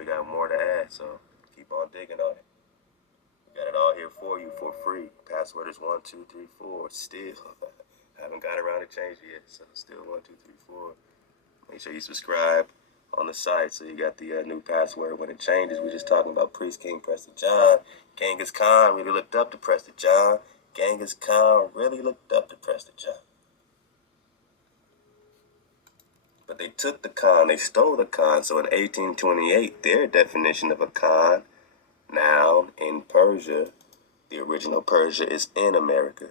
we got more to add, so keep on digging on it. We got it all here for you for free. Password is 1234. Still, haven't got around to change it yet, so still 1234. Make sure you subscribe on the site so you got the new password when it changes. We're just talking about Priest King Prester John. Genghis Khan really looked up to Prester John. Genghis Khan really looked up to Prester John. But they took the Khan, they stole the Khan. So in 1828, their definition of a Khan, noun in Persia, the original Persia is in America.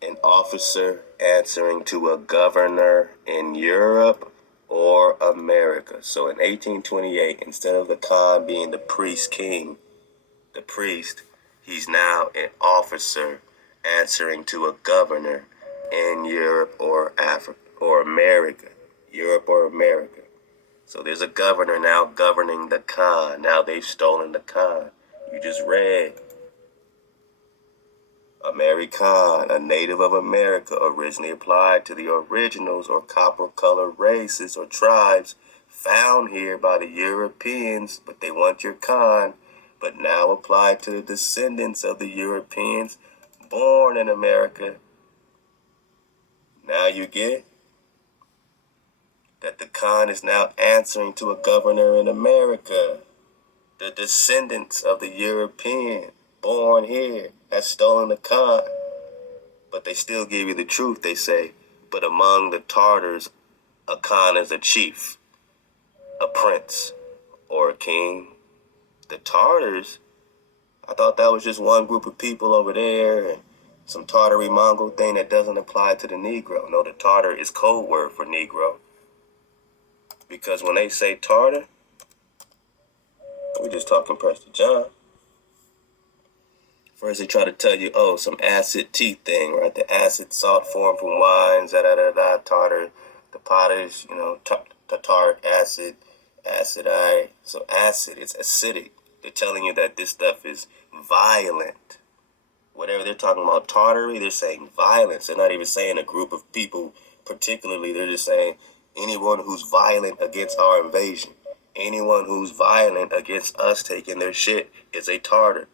An officer answering to a governor in Europe or America. So in 1828, instead of the Khan being the priest king, the priest, he's now an officer answering to a governor in Europe or Africa or America. Europe or America. So there's a governor now governing the Khan. Now they've stolen the Khan. You just read. American, a native of America, originally applied to the originals or copper-colored races or tribes found here by the Europeans, but they want your Khan, but now applied to the descendants of the Europeans born in America. Now you get that the Khan is now answering to a governor in America. The descendants of the European born here has stolen the Khan. But they still give you the truth. They say, but among the Tartars, a Khan is a chief, a prince, or a king. The Tartars, I thought that was just one group of people over there and some Tartary Mongol thing that doesn't apply to the Negro. No, the Tartar is code word for Negro. Because when they say Tartar, we're just talking Prester John. First they try to tell you, oh, some acid tea thing, right? The acid salt formed from wines, tartar, the potash, tartaric acid, acid. So acid, it's acidic. They're telling you that this stuff is violent. Whatever they're talking about Tartary, they're saying violence. They're not even saying a group of people particularly. They're just saying anyone who's violent against our invasion. Anyone who's violent against us taking their shit is a Tartar.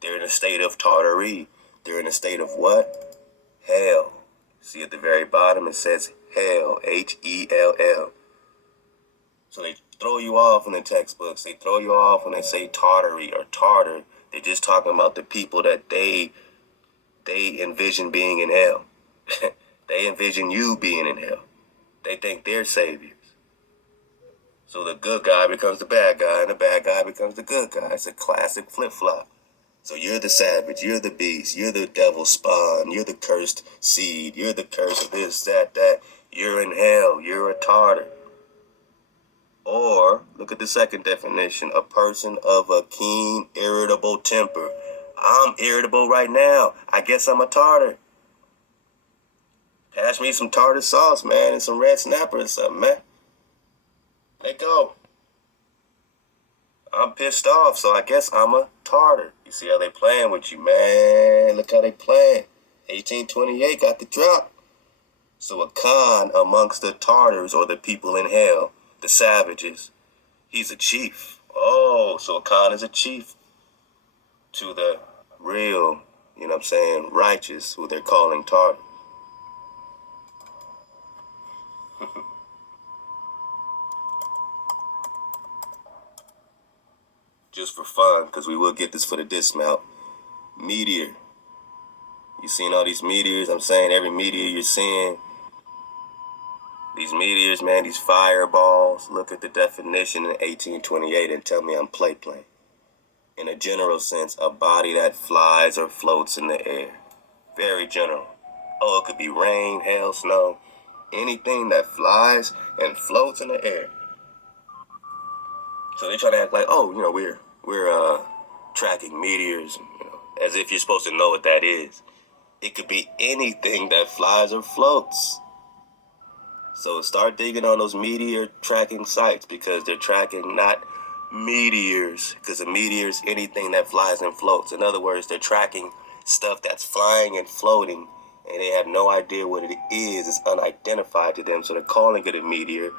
They're in a state of Tartary. They're in a state of what? Hell. See at the very bottom it says hell, Hell. So they throw you off in the textbooks. They throw you off when they say Tartary or Tartar. They're just talking about the people that they envision being in hell. They envision you being in hell. They think they're saviors. So the good guy becomes the bad guy, and the bad guy becomes the good guy. It's a classic flip-flop. So you're the savage, you're the beast, you're the devil spawn, you're the cursed seed, you're the curse of this, that. You're in hell, you're a Tartar. Or, look at the second definition, a person of a keen, irritable temper. I'm irritable right now. I guess I'm a Tartar. Pass me some tartar sauce, man, and some red snapper or something, man. Let go. I'm pissed off, so I guess I'm a Tartar. You see how they playing with you, man. Look how they playing. 1828 got the drop. So a Khan amongst the Tartars or the people in hell, the savages, he's a chief. Oh, so a Khan is a chief to the real, righteous, who they're calling Tartar. Just for fun, because we will get this for the dismount. Meteor. You seen all these meteors? I'm saying every meteor you're seeing. These meteors, man, these fireballs. Look at the definition in 1828 and tell me I'm playing. In a general sense, a body that flies or floats in the air. Very general. Oh, it could be rain, hail, snow. Anything that flies and floats in the air. So they try to act like, we're tracking meteors, as if you're supposed to know what that is. It could be anything that flies or floats. So start digging on those meteor tracking sites because they're tracking not meteors, because a meteor is anything that flies and floats. In other words, they're tracking stuff that's flying and floating, and they have no idea what it is. It's unidentified to them, so they're calling it a meteor.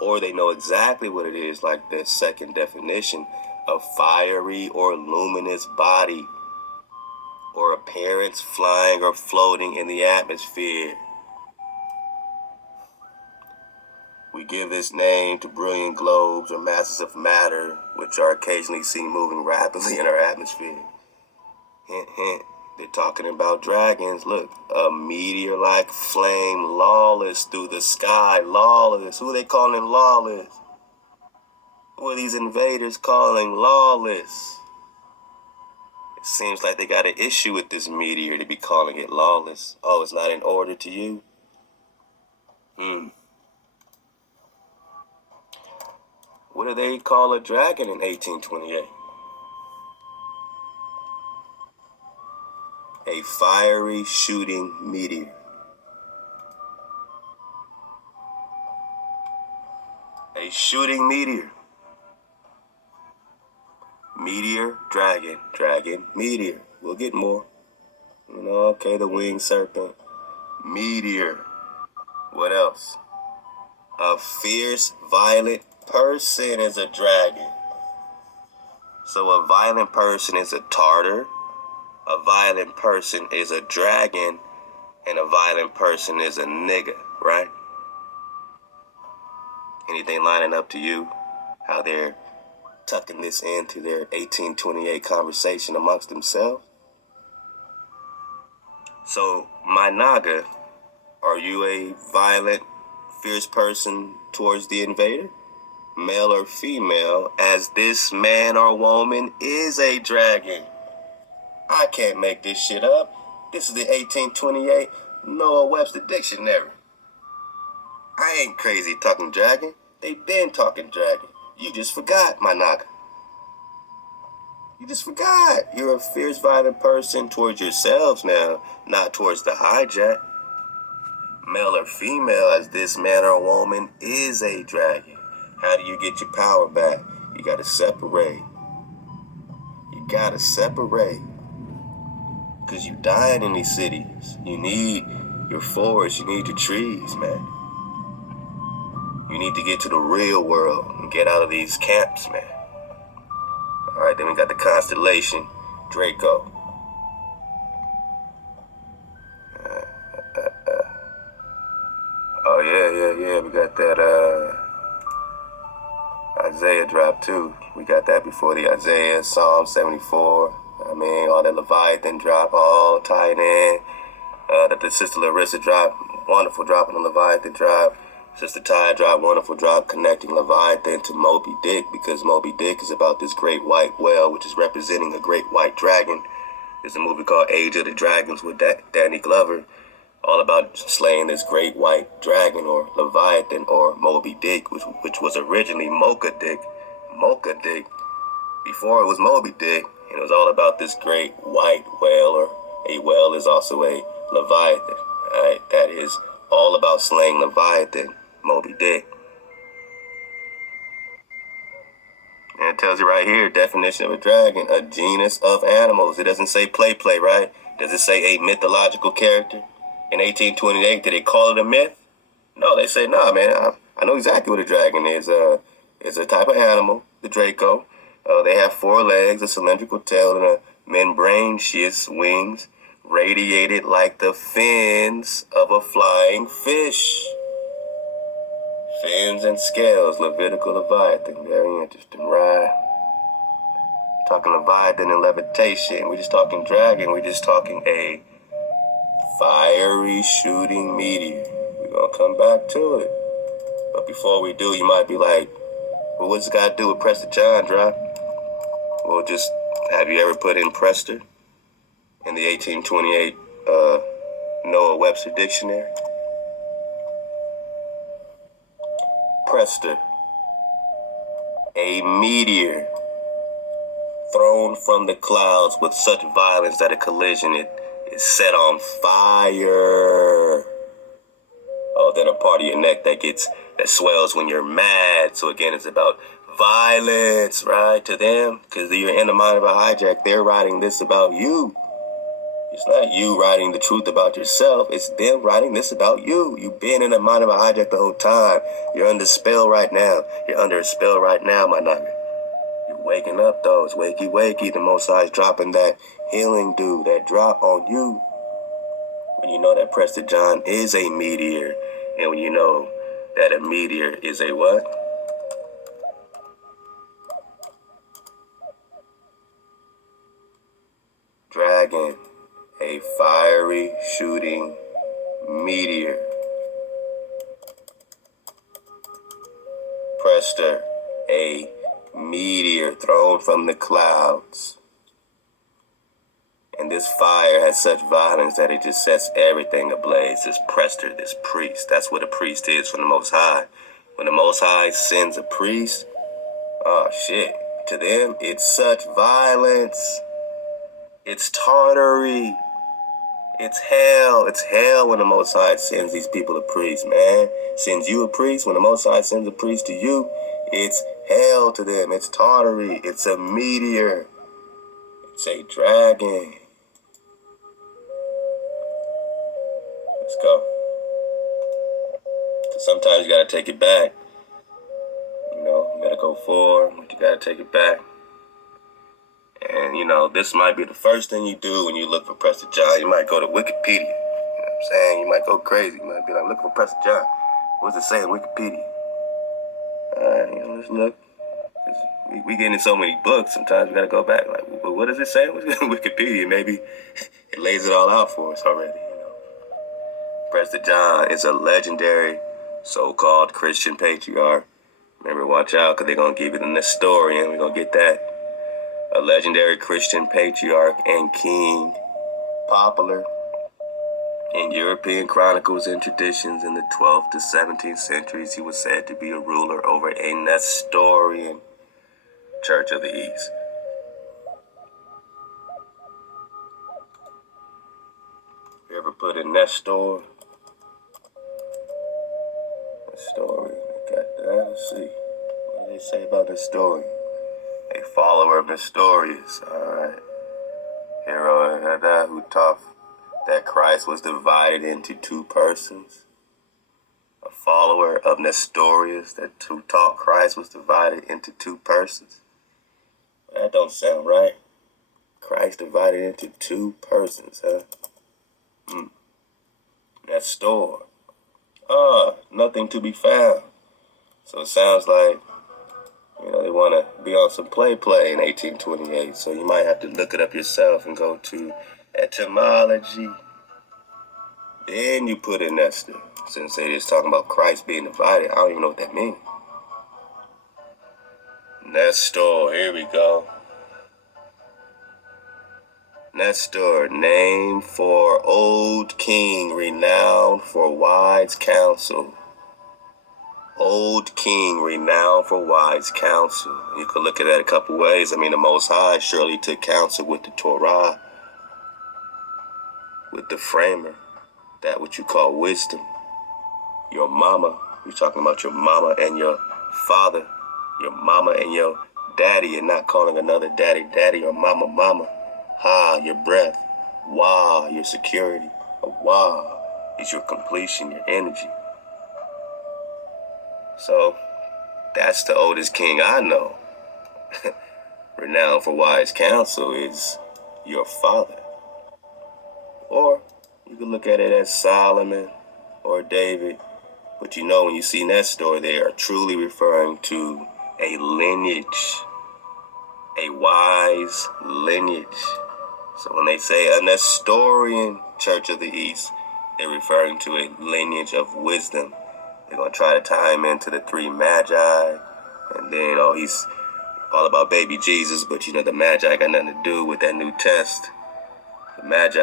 or they know exactly what it is, like the second definition, a fiery or luminous body or appearance flying or floating in the atmosphere. We give this name to brilliant globes or masses of matter, which are occasionally seen moving rapidly in our atmosphere. Hint, hint. They're talking about dragons. Look, a meteor-like flame, lawless through the sky. Lawless. Who are they calling lawless? Who are these invaders calling lawless? It seems like they got an issue with this meteor to be calling it lawless. Oh, it's not in order to you? What do they call a dragon in 1828? A fiery shooting meteor. A shooting meteor. Meteor, dragon, dragon, meteor. We'll get more. Okay, the winged serpent. Meteor. What else? A fierce, violent person is a dragon. So a violent person is a Tartar, a violent person is a dragon, and a violent person is a nigga, right? Anything lining up to you? How they're tucking this into their 1828 conversation amongst themselves? So, my Naga, are you a violent, fierce person towards the invader? Male or female, as this man or woman is a dragon. I can't make this shit up. This is the 1828 Noah Webster Dictionary. I ain't crazy talking dragon. They been talking dragon. You just forgot, my Naga. You just forgot. You're a fierce, violent person towards yourselves now, not towards the hijack. Male or female, as this man or woman is a dragon. How do you get your power back? You gotta separate. You gotta separate. Because you dying in these cities. You need your forests. You need your trees, man. You need to get to the real world and get out of these camps, man. Alright, then we got the constellation, Draco. Oh, yeah. We got that, Isaiah drop, too. We got that before the Isaiah, Psalm 74. All that Leviathan drop, all tying in. That the Sister Larissa drop, wonderful drop on the Leviathan drop. Sister Ty drop, wonderful drop, connecting Leviathan to Moby Dick, because Moby Dick is about this great white whale, which is representing a great white dragon. There's a movie called Age of the Dragons with Danny Glover, all about slaying this great white dragon, or Leviathan, or Moby Dick, which was originally Mocha Dick. Mocha Dick, before it was Moby Dick, and it was all about this great white whale, or a whale is also a Leviathan. Alright, that is all about slaying Leviathan, Moby Dick. And it tells you right here, definition of a dragon, a genus of animals. It doesn't say play, right? Does it say a mythological character? In 1828, did they call it a myth? No, they say, nah, man, I know exactly what a dragon is. It's a type of animal, the Draco. They have 4 legs, a cylindrical tail, and a membraneous wings, radiated like the fins of a flying fish. Fins and scales, Levitical Leviathan. Very interesting, right? Talking Leviathan and levitation. We're just talking dragon. We're just talking a fiery shooting meteor. We're going to come back to it. But before we do, you might be like, well, what's this got to do with Prester John, drop? Well, just, have you ever put in Prester in the 1828 Noah Webster Dictionary? Prester, a meteor thrown from the clouds with such violence that a collision is set on fire. Oh, then a part of your neck that swells when you're mad. So again, it's about violence, right? To them, because you're in the mind of a hijack. They're writing this about you. It's not you writing the truth about yourself. It's them writing this about you. You've been in the mind of a hijack the whole time. You're under a spell right now. You're under a spell right now, my nigga. You're waking up, though. It's wakey, wakey. The Most High is dropping that healing dew, that drop on you. When you know that Prester John is a meteor, and when you know that a meteor is a what? Dragon, a fiery shooting meteor. Prester, a meteor thrown from the clouds. And this fire has such violence that it just sets everything ablaze. This Prester, this priest, that's what a priest is from the Most High. When the Most High sends a priest, oh shit, to them it's such violence. It's Tartary. It's hell. It's hell when the Most High sends these people a priest, man. Sends you a priest. When the Most High sends a priest to you, it's hell to them. It's Tartary. It's a meteor. It's a dragon. Let's go. So sometimes you gotta take it back. You know, you gotta go forward, but you gotta take it back. And, you know, this might be the first thing you do when you look for Prester John. You might go to Wikipedia. You know what I'm saying? You might go crazy. You might be like, look for Prester John. What does it say in Wikipedia? You know, let's look. We get in so many books, sometimes we got to go back. Like, well, what does it say in Wikipedia? Maybe it lays it all out for us already. You know, Prester John is a legendary so-called Christian patriarch. Remember, watch out, because they're going to give you the Nestorian. We're going to get that. A legendary Christian patriarch and king, popular in European chronicles and traditions in the 12th to 17th centuries. He was said to be a ruler over a Nestorian Church of the East. You ever put in Nestor? Nestorian, got that. Let's see. What do they say about Nestorian? A follower of Nestorius, alright. Hero who taught that Christ was divided into two persons. A follower of Nestorius who taught Christ was divided into two persons. That don't sound right. Christ divided into two persons, huh? Nestor. Nothing to be found. So it sounds like, you know, they want to be on some play in 1828, so you might have to look it up yourself and go to etymology. Then you put in Nester. Since they just talking about Christ being divided, I don't even know what that means. Nestor, here we go. Nestor, name for old king, renowned for wise counsel. Old king, renowned for wise counsel. You could look at that a couple ways. I mean, the Most High surely took counsel with the Torah, with the framer, that what you call wisdom. Your mama, you're talking about your mama and your father, your mama and your daddy, and not calling another daddy or mama. Ha, your breath. Wah, your security. Wah is your completion, your energy. So, that's the oldest king I know. Renowned for wise counsel is your father. Or you can look at it as Solomon or David. But you know, when you see Nestor, they are truly referring to a lineage, a wise lineage. So when they say a Nestorian Church of the East, they're referring to a lineage of wisdom. They're going to try to tie him into the three magi. And then, he's all about baby Jesus. But, you know, the magi got nothing to do with that new test. The magi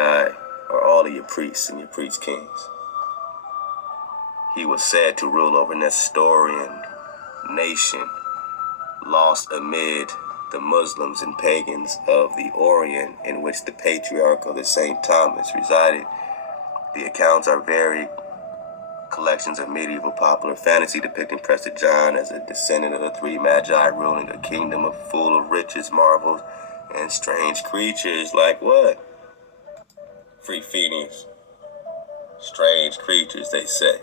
are all of your priests and your priest kings. He was said to rule over Nestorian nation, lost amid the Muslims and pagans of the Orient, in which the patriarch of the St. Thomas resided. The accounts are varied. Collections of medieval popular fantasy depicting Prester John as a descendant of the three magi ruling a kingdom full of riches, marvels, and strange creatures. Like what? free Phoenix. Strange creatures, they say.